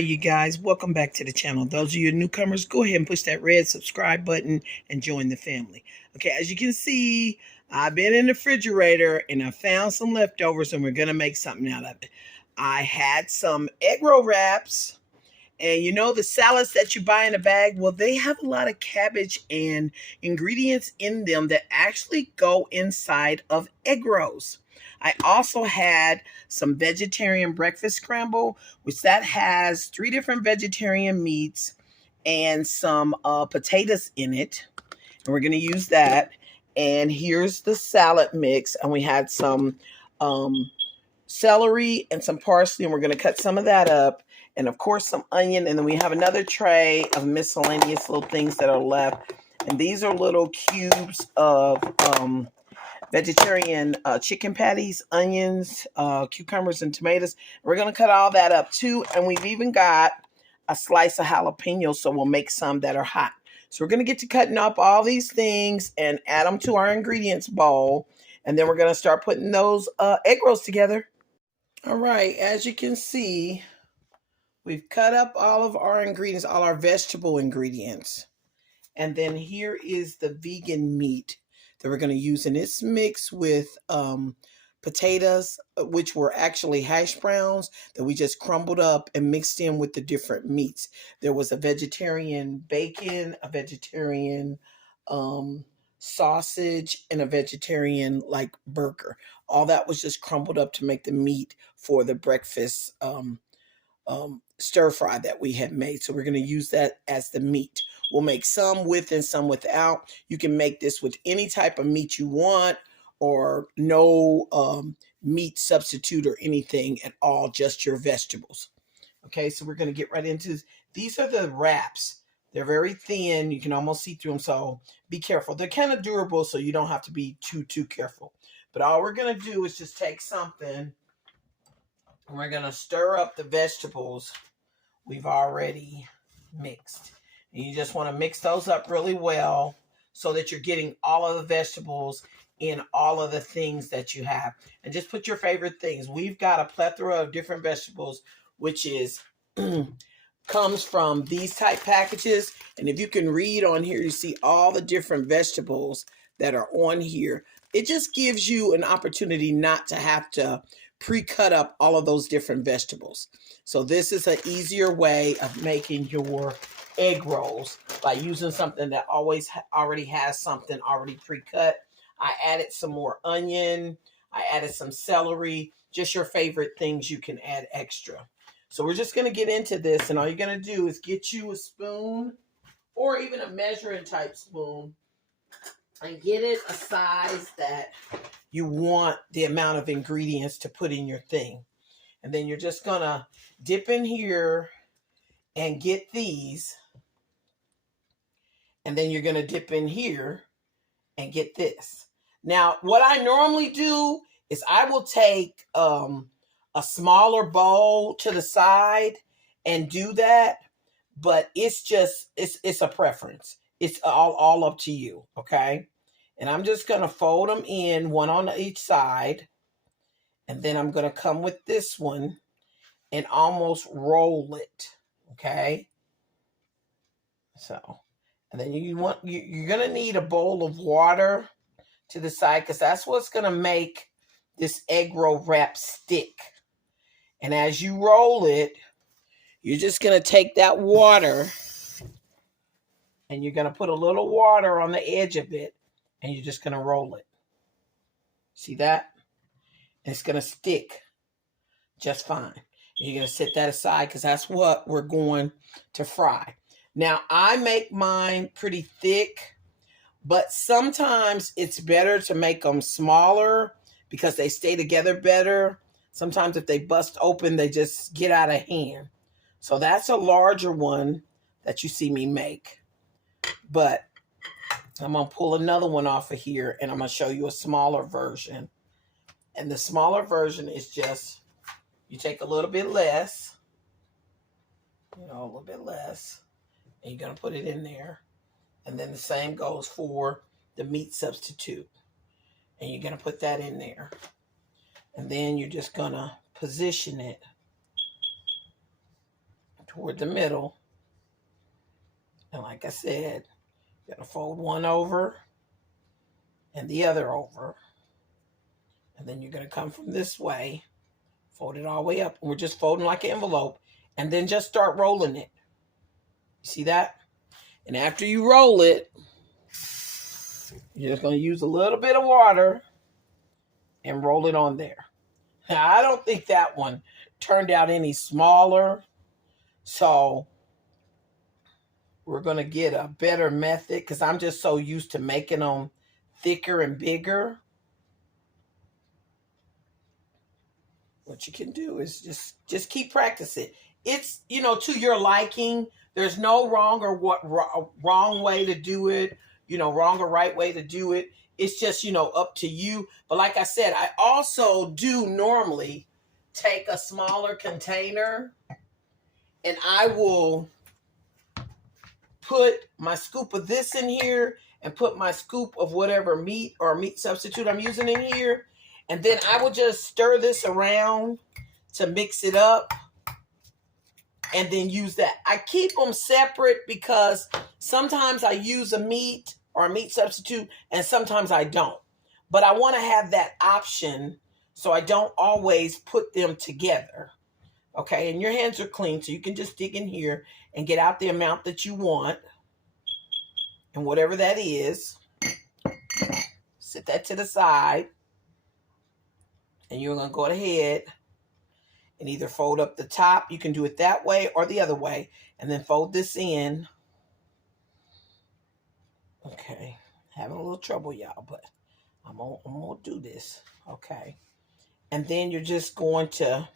right, you guys, welcome back to the channel. Those of you newcomers, go ahead and push that red subscribe button and join the family. Okay, as you can see, I've been in the refrigerator and I found some leftovers and we're going to make something out of it. I had some egg roll wraps, and you know the salads that you buy in a bag, well, they have a lot of cabbage and ingredients in them that actually go inside of egg rolls. I also had some vegetarian breakfast scramble, which that has 3 different vegetarian meats and some potatoes in it. And we're going to use that. And here's the salad mix. And we had some celery and some parsley, and we're going to cut some of that up. And of course, some onion. And then we have another tray of miscellaneous little things that are left. And these are little cubes of vegetarian chicken patties, onions, cucumbers, and tomatoes. We're going to cut all that up too. And we've even got a slice of jalapeno, so we'll make some that are hot. So we're going to get to cutting up all these things and add them to our ingredients bowl. And then we're going to start putting those egg rolls together. All right, as you can see, we've cut up all of our ingredients, all our vegetable ingredients. And then here is the vegan meat that we're going to use. And it's mixed with potatoes, which were actually hash browns that we just crumbled up and mixed in with the different meats. There was a vegetarian bacon, a vegetarian sausage, and a vegetarian like burger. All that was just crumbled up to make the meat for the breakfast stir fry that we had made. So we're going to use that as the meat. We'll make some with and some without. You can make this with any type of meat you want, or no meat substitute or anything at all, just your vegetables. Okay, so we're going to get right into this. These are the wraps. They're very thin. You can almost see through them, so be careful. They're kind of durable, so you don't have to be too careful. But all we're going to do is just take something, and we're going to stir up the vegetables we've already mixed. And you just want to mix those up really well so that you're getting all of the vegetables in all of the things that you have. And just put your favorite things. We've got a plethora of different vegetables, which is comes from these type packages. And if you can read on here, you see all the different vegetables that are on here. It just gives you an opportunity not to have to pre-cut up all of those different vegetables. So this is an easier way of making your egg rolls by using something that already has something already pre-cut. I added some more onion. I added some celery. Just your favorite things you can add extra. So we're just going to get into this, and all you're going to do is get you a spoon or even a measuring type spoon and get it a size that you want the amount of ingredients to put in your thing. And then you're just going to dip in here and get these. And then you're going to dip in here and get this. Now, what I normally do is I will take a smaller bowl to the side and do that. But it's a preference. It's all up to you, okay? And I'm just going to fold them in, one on each side. And then I'm going to come with this one and almost roll it, okay? So, and then you're going to need a bowl of water to the side, because that's what's going to make this egg roll wrap stick. And as you roll it, you're just going to take that water and you're going to put a little water on the edge of it, and you're just going to roll it. See that? And it's going to stick just fine. And you're going to set that aside because that's what we're going to fry. Now, I make mine pretty thick, but sometimes it's better to make them smaller because they stay together better. Sometimes if they bust open, they just get out of hand. So that's a larger one that you see me make. But I'm going to pull another one off of here, and I'm going to show you a smaller version. And the smaller version is just, you take a little bit less, a little bit less, and you're going to put it in there. And then the same goes for the meat substitute. And you're going to put that in there. And then you're just going to position it toward the middle. And like I said, you're going to fold one over and the other over. And then you're going to come from this way, fold it all the way up. And we're just folding like an envelope. And then just start rolling it. You see that? And after you roll it, you're just going to use a little bit of water and roll it on there. Now, I don't think that one turned out any smaller. So we're going to get a better method because I'm just so used to making them thicker and bigger. What you can do is just keep practicing. It's, you know, to your liking. There's no wrong or wrong way to do it, you know, wrong or right way to do it. It's just, you know, up to you. But like I said, I also do normally take a smaller container and I will put my scoop of this in here and put my scoop of whatever meat or meat substitute I'm using in here. And then I will just stir this around to mix it up and then use that. I keep them separate because sometimes I use a meat or a meat substitute and sometimes I don't. But I want to have that option so I don't always put them together. Okay, and your hands are clean, so you can just dig in here and get out the amount that you want. And whatever that is, set that to the side. And you're going to go ahead and either fold up the top. You can do it that way or the other way. And then fold this in. Okay, having a little trouble, y'all, but I'm gonna do this. Okay. And then you're just going to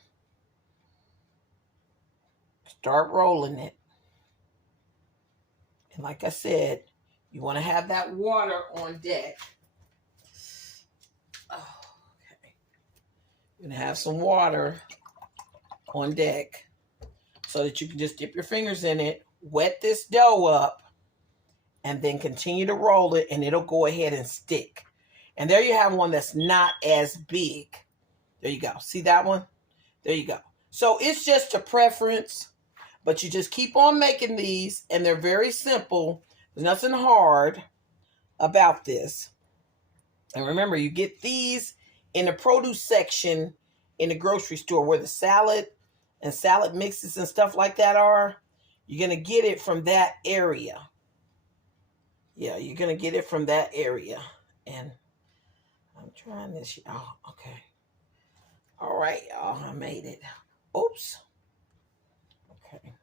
start rolling it. And like I said, you want to have that water on deck. Oh, okay. You're going to have some water on deck so that you can just dip your fingers in it, wet this dough up, and then continue to roll it, and it'll go ahead and stick. And there you have one that's not as big. There you go. See that one? There you go. So it's just a preference, but you just keep on making these, and they're very simple. There's nothing hard about this. And remember, you get these in the produce section in the grocery store where the salad and salad mixes and stuff like that are. You're going to get it from that area. Yeah, you're going to get it from that area. And I'm trying this. Oh, okay. All right, y'all. I made it. Oops. Okay.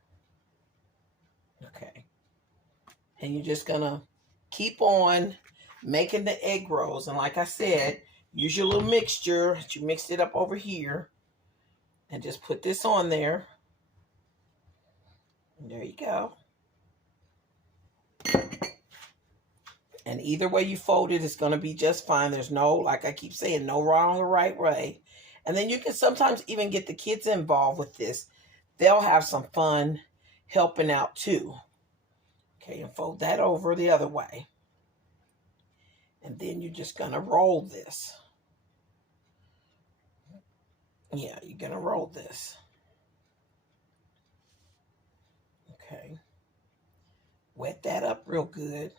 Okay. And you're just going to keep on making the egg rolls. And like I said, use your little mixture. You mixed it up over here. And just put this on there. And there you go. And either way you fold it, it's going to be just fine. There's no, like I keep saying, no wrong or right way. And then you can sometimes even get the kids involved with this. They'll have some fun helping out too. Okay, and fold that over the other way. And then you're just going to roll this. Yeah, you're going to roll this. Okay. Wet that up real good.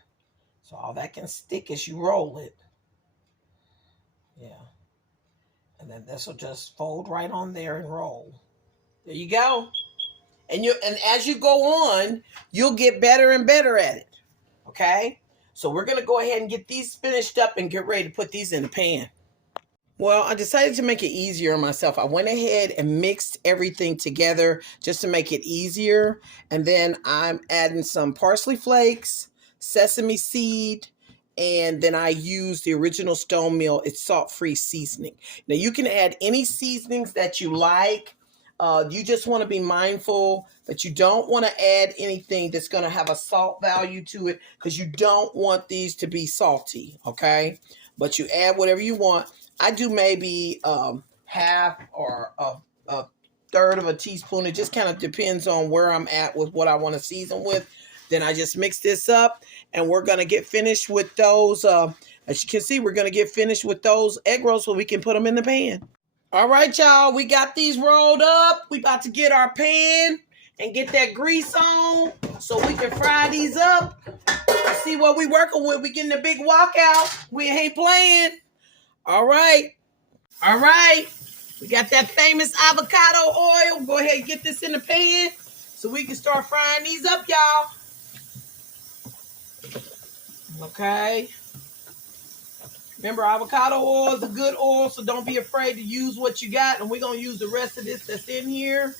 So all that can stick as you roll it. Yeah. And then this will just fold right on there and roll. There you go. And as you go on, you'll get better and better at it. Okay? So we're going to go ahead and get these finished up and get ready to put these in the pan. Well, I decided to make it easier on myself. I went ahead and mixed everything together just to make it easier. And then I'm adding some parsley flakes, sesame seed, and then I use the original stone meal. It's salt-free seasoning. Now, you can add any seasonings that you like. You just want to be mindful that you don't want to add anything that's going to have a salt value to it because you don't want these to be salty, okay? But you add whatever you want. I do maybe half or a third of a teaspoon. It just kind of depends on where I'm at with what I want to season with. Then I just mix this up, and we're going to get finished with those. As you can see, we're going to get finished with those egg rolls so we can put them in the pan. All right, y'all. We got these rolled up. We about to get our pan and get that grease on so we can fry these up. See what we working with. We getting a big walkout. We ain't playing. All right. All right. We got that famous avocado oil. Go ahead and get this in the pan so we can start frying these up, y'all. Okay. Remember, avocado oil is a good oil, so don't be afraid to use what you got. And we're going to use the rest of this that's in here.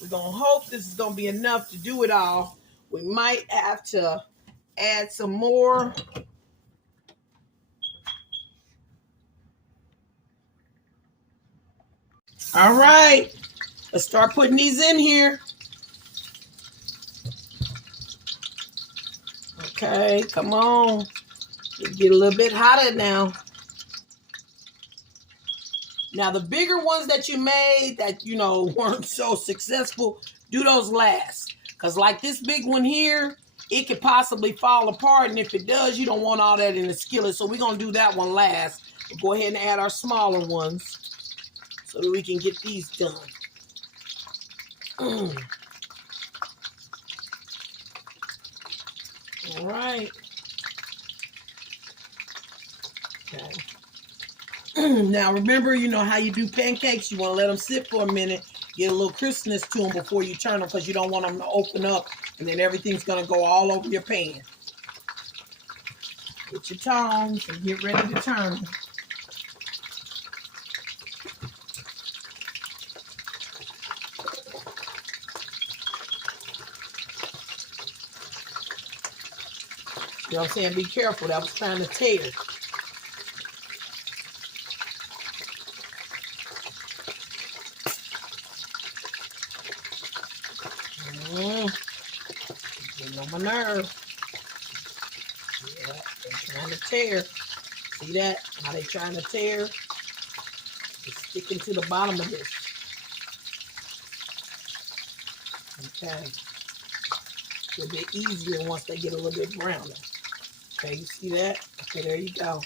We're going to hope this is going to be enough to do it all. We might have to add some more. All right. Let's start putting these in here. Okay, come on. It get a little bit hotter now. Now, the bigger ones that you made that, weren't so successful, do those last. Because like this big one here, it could possibly fall apart. And if it does, you don't want all that in the skillet. So we're going to do that one last. We'll go ahead and add our smaller ones so that we can get these done. All right. Okay. Now, remember, how you do pancakes. You want to let them sit for a minute, get a little crispness to them before you turn them because you don't want them to open up and then everything's going to go all over your pan. Get your tongs and get ready to turn them. You know what I'm saying? Be careful. That was trying to tear. Getting on my nerve. Yeah, they're trying to tear. See that? How they trying to tear? It's sticking to the bottom of this. Okay. A little bit easier once they get a little bit browner. Okay, you see that? Okay, there you go.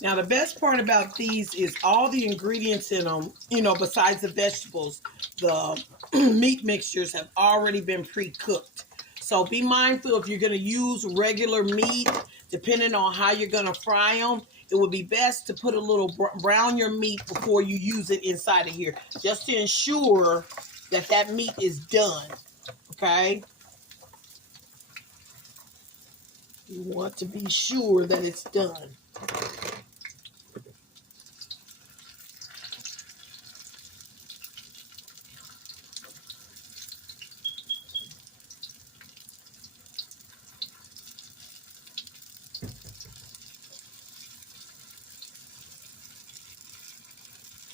Now, the best part about these is all the ingredients in them, besides the vegetables, the meat mixtures have already been pre-cooked. So be mindful if you're going to use regular meat, depending on how you're going to fry them, it would be best to put a little brown your meat before you use it inside of here, just to ensure that that meat is done. Okay? You want to be sure that it's done.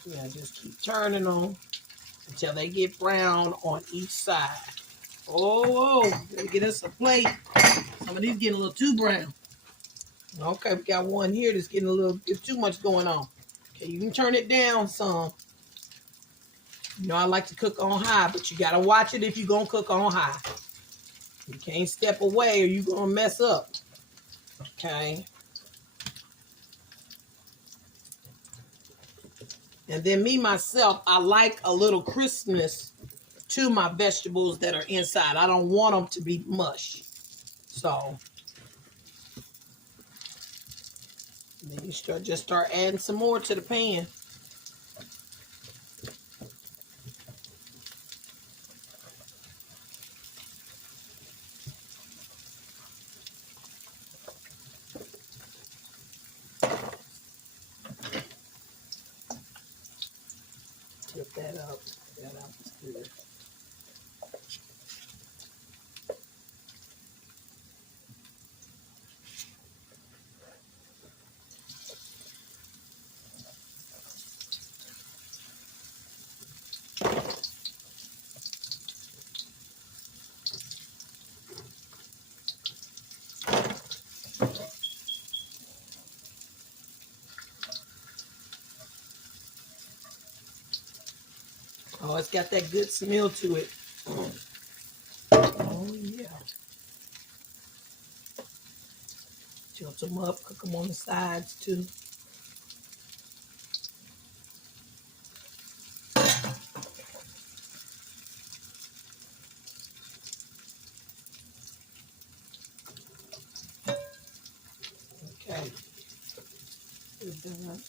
Yeah, just keep turning them until they get brown on each side. Oh, gotta get us a plate. Some of these getting a little too brown. Okay, we got one here that's getting a little too much going on. Okay, you can turn it down some. I like to cook on high, but you gotta watch it if you're gonna cook on high. You can't step away or you're gonna mess up. Okay. And then me, myself, I like a little crispness to my vegetables that are inside. I don't want them to be mush. So then you start adding some more to the pan. Tip that up. That out is good. Oh, it's got that good smell to it. Oh, yeah. Tilt them up, cook them on the sides too. Okay. We're done.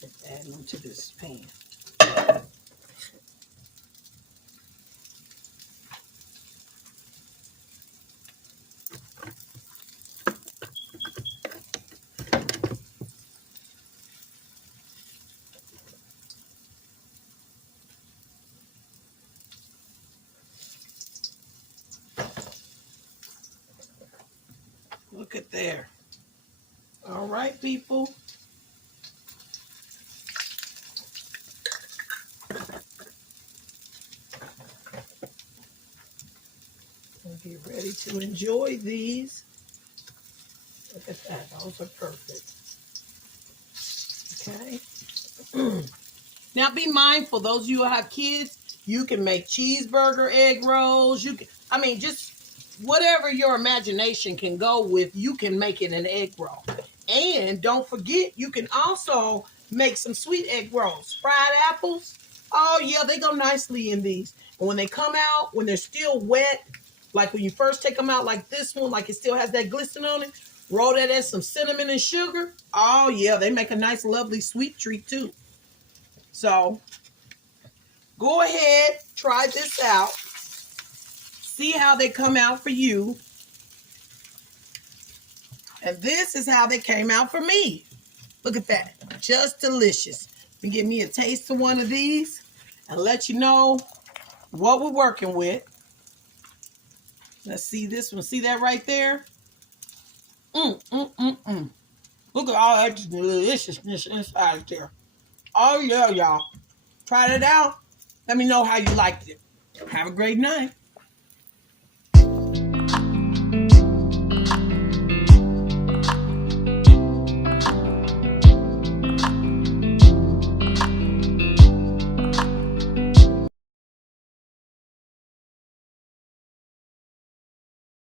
Just add them to this pan. Look at there. All right, people. We'll get ready to enjoy these. Look at that. Those are perfect. Okay. Now be mindful, those of you who have kids, you can make cheeseburger egg rolls. You can, I mean, just whatever your imagination can go with, you can make it an egg roll. And don't forget, you can also make some sweet egg rolls. Fried apples. Oh yeah, they go nicely in these. And when they come out, when they're still wet, like when you first take them out like this one, like it still has that glisten on it, roll that in some cinnamon and sugar. Oh yeah, they make a nice, lovely sweet treat too. So go ahead, try this out. See how they come out for you. And this is how they came out for me. Look at that. Just delicious. Let me give me a taste of one of these and let you know what we're working with. Let's see this one. See that right there? Look at all that deliciousness inside there. Oh, yeah, y'all. Try it out. Let me know how you liked it. Have a great night.